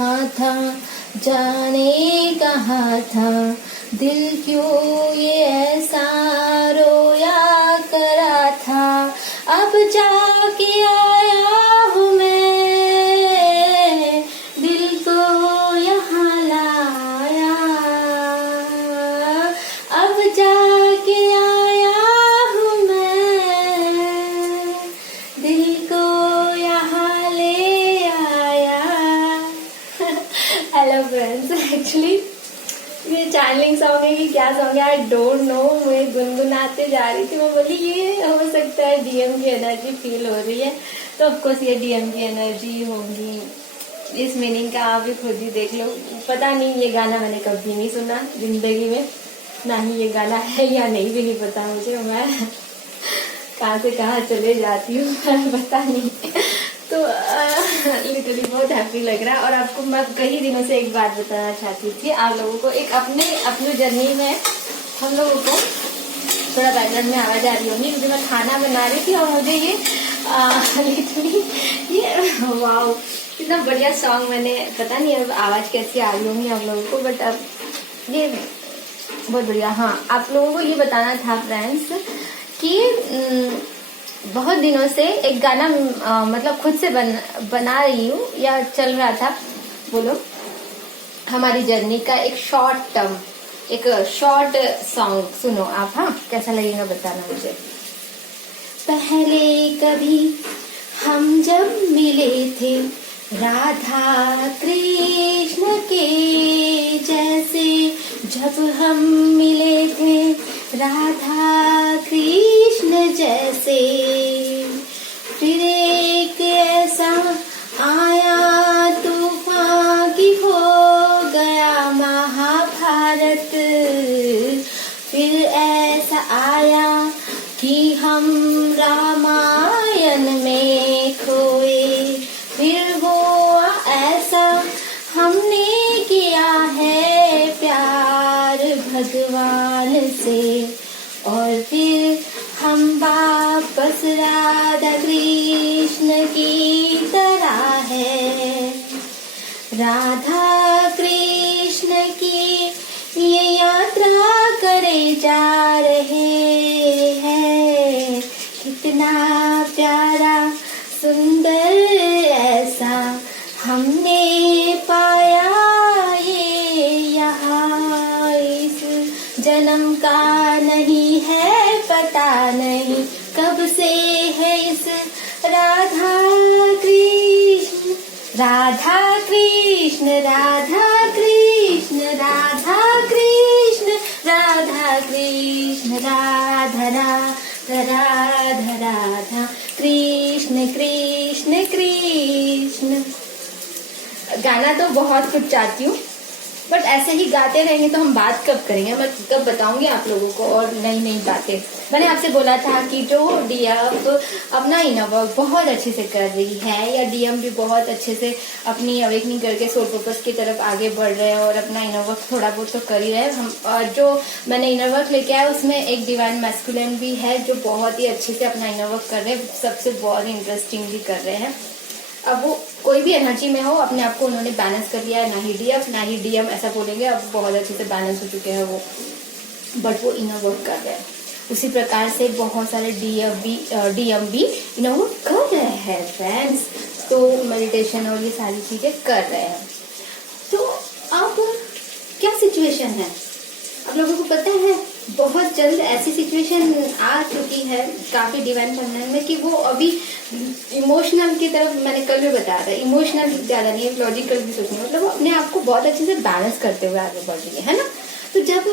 कहाँ था, जाने कहाँ था, दिल क्यों ये ऐसा रोया करा था, अब जाके आया हूँ मैं, दिल को यहाँ लाया, अब जाके आया हूँ मैं, दिल को यहाँ ले आया। हेलो फ्रेंड्स, एक्चुअली ये चैनलिंग सॉन्ग है कि क्या सॉन्ग है, आई डोंट नो। मैं गुनगुनाते जा रही थी, मैं बोली ये हो सकता है डीएम की एनर्जी फील हो रही है, तो ऑफकोर्स ये डीएम की एनर्जी होगी। इस मीनिंग का आप भी खुद ही देख लो। पता नहीं, ये गाना मैंने कभी नहीं सुना जिंदगी में, ना ही ये गाना है या नहीं भी नहीं पता मुझे। मैं कहाँ से कहाँ चले जाती हूँ पता नहीं। तो लिटरली बहुत हैप्पी लग रहा है। और आपको मैं कई दिनों से एक बात बताना चाहती थी आप लोगों को, एक अपने जर्नी में हम लोगों को, थोड़ा बैकग्राउंड में आवाज आ रही होगी क्योंकि मैं खाना बना रही थी और मुझे ये लिटरली ये वाओ कितना बढ़िया सॉन्ग, मैंने पता नहीं अब आवाज कैसी आ रही होगी आप लोगों को, बट अब ये बहुत बढ़िया। हाँ, आप लोगों को ये बताना था फ्रेंड्स कि बहुत दिनों से एक गाना मतलब खुद से बना रही हूँ या चल रहा था, बोलो, हमारी जर्नी का एक शॉर्ट सॉन्ग सुनो आप। हाँ, कैसा लगेगा बताना मुझे। पहले कभी हम जब मिले थे राधा कृष्ण के जैसे, जब हम मिले थे राधा कृष्ण जैसे, फिर एक ऐसा आया तूफान कि हो गया महाभारत, फिर ऐसा आया कि हम रामायण में खोए, फिर हुआ ऐसा हमने किया है प्यार भगवान से, और फिर हम वापस राधा कृष्ण की तरह है। राधा कृष्ण की ये यात्रा करे जा रहे हैं, कितना प्यारा सुंदर ऐसा हमने पाया ये यहाँ, इस जन्म का नहीं है पता नहीं कब से है इस राधा कृष्ण राधा कृष्ण राधा कृष्ण राधा कृष्ण राधा कृष्ण राधा राधा राधा राधा कृष्ण कृष्ण कृष्ण। गाना तो बहुत कुछ चाहती हूँ, बट ऐसे ही गाते रहेंगे तो हम बात कब करेंगे, मैं कब बताऊंगी आप लोगों को और नई बातें। मैंने आपसे बोला था कि जो डीएम तो अपना इनर वर्क बहुत अच्छे से कर रही है, या डीएम भी बहुत अच्छे से अपनी अवेकनिंग करके सोल पर्पस की तरफ आगे बढ़ रहे हैं और अपना इनर वर्क थोड़ा बहुत तो कर ही रहे हैं। हम जो मैंने इनर वर्क लेके आया उसमें एक डिवाइन मैस्कुलिन भी है जो बहुत ही अच्छे से अपना इनर वर्क कर रहे हैं, सबसे बहुत इंटरेस्टिंग भी कर रहे हैं। अब वो कोई भी एनर्जी में हो, अपने आप को उन्होंने बैलेंस कर लिया है, ना ही डीएफ ना ही डीएम ऐसा बोलेंगे, अब बहुत अच्छे से बैलेंस हो चुके हैं वो, बट वो इनर वर्क कर रहे हैं। उसी प्रकार से बहुत सारे डीएम भी इनर वर्क कर रहे हैं फ्रेंड्स, तो मेडिटेशन और ये सारी चीजें कर रहे हैं। तो अब क्या सिचुएशन है आप लोगों को पता है, बहुत जल्द ऐसी सिचुएशन आ चुकी है काफी डिवाइन फेमिनिन में कि वो अभी इमोशनल की तरफ, मैंने कल भी बताया था, इमोशनल ज्यादा नहीं, लॉजिकल भी सोचना, मतलब अपने आप को बहुत अच्छे से बैलेंस करते हुए आगे बढ़ रही है ना। तो जब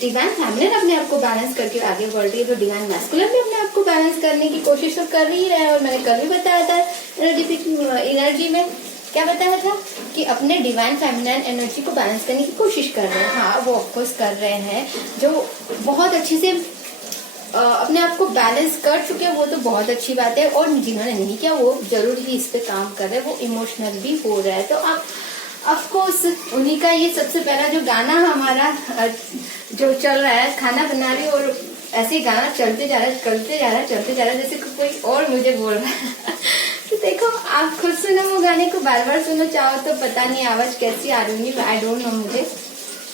डिवाइन फेमिनिन अपने आप को बैलेंस करके आगे बढ़ रही है तो डिवाइन मैस्कुलिन भी अपने आप को बैलेंस करने की कोशिश तो कर ही है। और मैंने कल भी बताया था एनर्जी में क्या बताया था कि अपने डिवाइन फेमिनिन एनर्जी को बैलेंस करने की कोशिश कर रहे हैं। हाँ, वो ऑफकोर्स कर रहे हैं, जो बहुत अच्छे से अपने आप को बैलेंस कर चुके हैं वो तो बहुत अच्छी बात है, और जिन्होंने नहीं किया वो जरूर ही इस पे काम कर रहे हैं, वो इमोशनल भी हो रहा है। तो आप ऑफकोर्स उन्हीं का ये सबसे पहला जो गाना हमारा जो चल रहा है, खाना बना रही और ऐसे गाना चलते जा रहा है, चलते जा रहा है, चलते जा रहा है, जैसे कोई और मुझे बोल रहा है। तो देखो आप खुद सुनो वो गाने को, बार बार सुनो चाहो तो। पता नहीं आवाज कैसी आ रही होंगी, आई डोंट नो, मुझे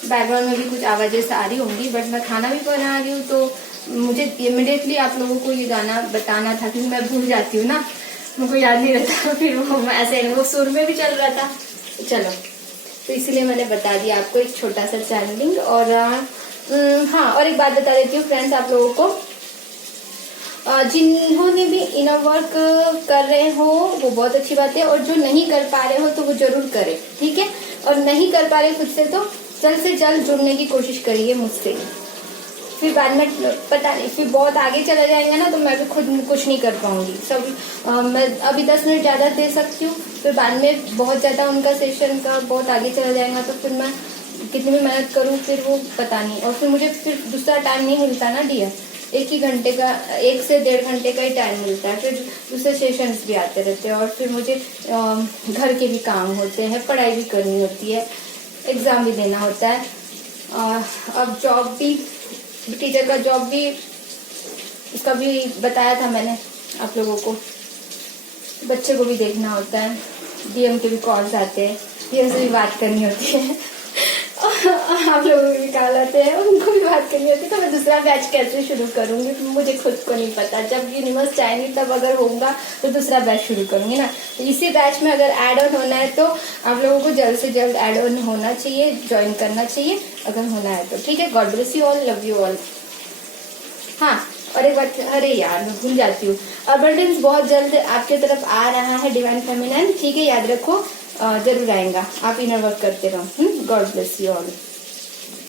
बैकग्राउंड में भी कुछ आवाजें आ रही होंगी, बट मैं खाना भी बना रही हूँ तो मुझे इमिडिएटली आप लोगों को ये गाना बताना था, क्योंकि मैं भूल जाती हूँ ना, मुझे याद नहीं रहता। फिर वो ऐसे वो सुर में भी चल रहा था, चलो तो इसलिए मैंने बता दिया आपको एक छोटा सा चैनलिंग। और हाँ, और एक बात बता देती हूँ फ्रेंड्स आप लोगों को, जिन्होंने भी इनर वर्क कर रहे हो वो बहुत अच्छी बात है, और जो नहीं कर पा रहे हो तो वो जरूर करें, ठीक है। और नहीं कर पा रहे खुद से तो जल्द से जल्द जुड़ने की कोशिश करिए मुझसे। फिर बाद में पता नहीं, फिर बहुत आगे चला जाएंगे ना तो मैं भी खुद कुछ नहीं कर पाऊंगी। सब मैं अभी 10 मिनट ज्यादा दे सकती हूँ, फिर बाद में बहुत ज्यादा उनका सेशन का बहुत आगे चला जाएगा तो फिर मैं कितनी भी मेहनत करूँ फिर वो पता नहीं, और फिर मुझे फिर दूसरा टाइम नहीं मिलता ना डियर। एक ही घंटे का, 1 से 1.5 घंटे का ही टाइम मिलता है, फिर दूसरे सेशंस भी आते रहते हैं, और फिर मुझे घर के भी काम होते हैं, पढ़ाई भी करनी होती है, एग्जाम भी देना होता है, अब जॉब भी, टीचर का जॉब भी, इसका भी बताया था मैंने आप लोगों को, बच्चे को भी देखना होता है, डीएम के भी कॉल्स आते हैं, डीएम से भी बात करनी होती है, आप लोगों को भी कॉल आते हैं, उनको भी बात करनी होती है। तो मैं दूसरा बैच कैसे शुरू करूंगी मुझे खुद को नहीं पता, जब यूनिवर्स चाहेंगी तब अगर होगा तो दूसरा बैच शुरू करूंगी ना। तो इसी बैच में अगर ऐड ऑन होना है तो आप लोगों को जल्द से जल्द ऐड ऑन होना चाहिए, ज्वाइन करना चाहिए अगर होना है तो, ठीक है। God bless you all, love you all. हाँ, और एक बात, अरे यार मैं भूल जाती हूँ, अबंडेंस बहुत जल्द आपके तरफ आ रहा है, डिवाइन फेमिनिन, ठीक है, याद रखो, जरूर आएगा। आप इनर वर्क करते रहो। God bless you all.